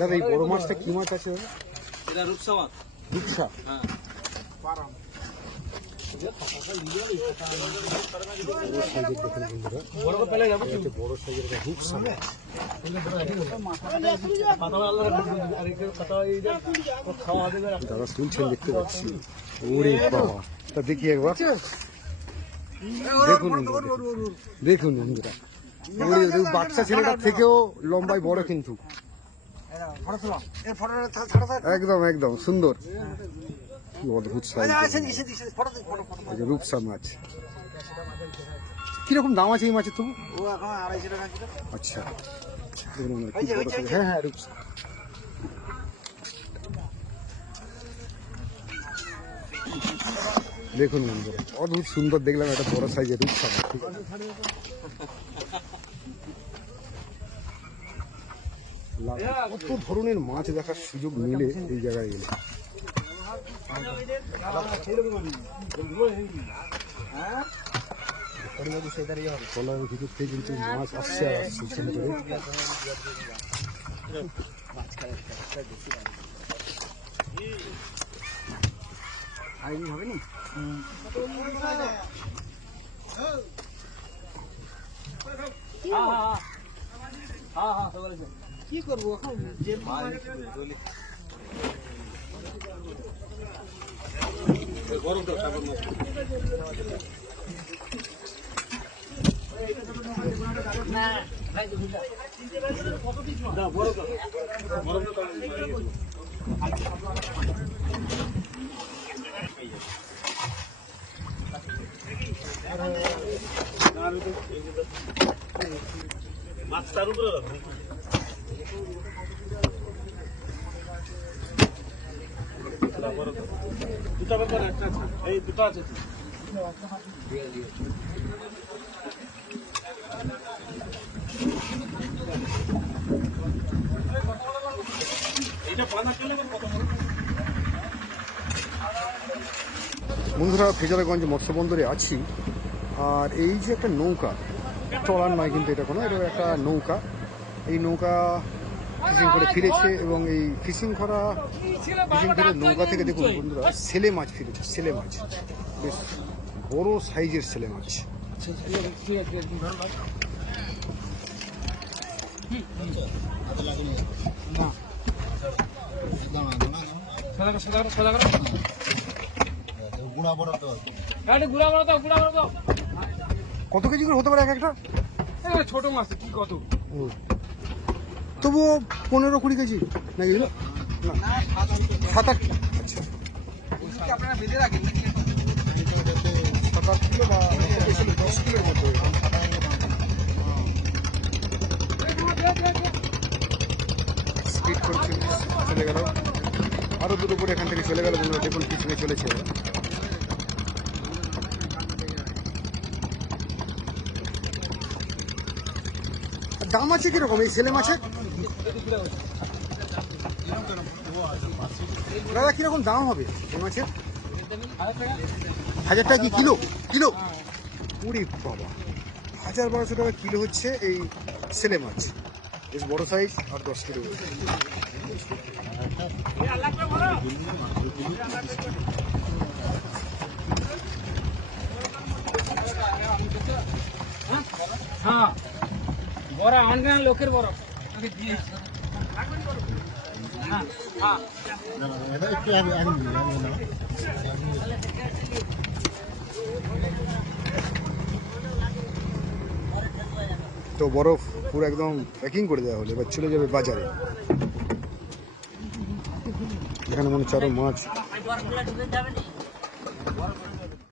দাদা এই বড় মাছটা কি মাছ আছে? এটা রূপসা মাছ। রূপসা? হ্যাঁ। বড় সাইজের রূপসা দাদা শুনছেন, দেখতে পাচ্ছি। ওরে বাবা, তা দেখি একবার। দেখুন দেখুন বন্ধুরা, বাচ্চা ছেলেটার থেকেও লম্বায় বড় কিন্তু। একদম একদম সুন্দর, কি অদ্ভুত সাইজ। রূপসা মাছ কিরকম দাম আছে এই মাছের? তবু 250 টাকা। আচ্ছা, হ্যাঁ হ্যাঁ রূপসা। দেখুন বন্ধুরা, অদ্ভুত সুন্দর দেখলাম একটা বড় সাইজের রূপসা মাছ। ঠিক আছে, কত ধরনের মাছ দেখার সুযোগ মিলে এই জায়গায় এলে। কলার ভিতর থেকে কিন্তু মাছ আসছে আর আসছে ছেলে করে। কি করবো যে মাছটার উপরে দুটো ব্যাপার, একটা আছে, এই দুটো আছে। বন্ধুরা, ফেজালেগঞ্জ মৎস্য বন্দরে আছি। আর এই যে একটা নৌকা, ট্রলার নয় কিন্তু এটা কোনো, এটা একটা নৌকা। এই নৌকা ফিশিং করে ফিরেছে এবং এই ফিশিং করে নৌকা থেকে দেখুন বন্ধুরা ছেলে মাছ ফিরেছে। ছেলে মাছ, বেশ বড় সাইজের ছেলে মাছ। কত কেজি করে হতে পারে এক একটা? ছোট মাছ কি কত, তবুও 15-20 কেজি না এগুলো? 7-8। আচ্ছা, 7-8 কিলো বা 10 কিলোর মধ্যে। স্পিড করছে, চলে গেল। আরো দুটো করে এখান থেকে চলে গেল বন্ধুরা, দেখুন পিছনে চলেছে। দাম আছে কিরকম এই ছেলে মাছের? দাদা কিরকম দাম হবে এই মাছের? 1000 টাকা কি কিলো? কিলো? উরি বাবা, 1000-1200 টাকা কিলো হচ্ছে এই ছেলে মাছ। বেশ বড় সাইজ আর 10 কিলো। হ্যাঁ বড় অনেক লোকের বড় তো বরফ পুরো একদম প্যাকিং করে দেওয়া হলো, এবার চলে যাবে বাজারে। এখানে মনে হচ্ছে আরো মাছ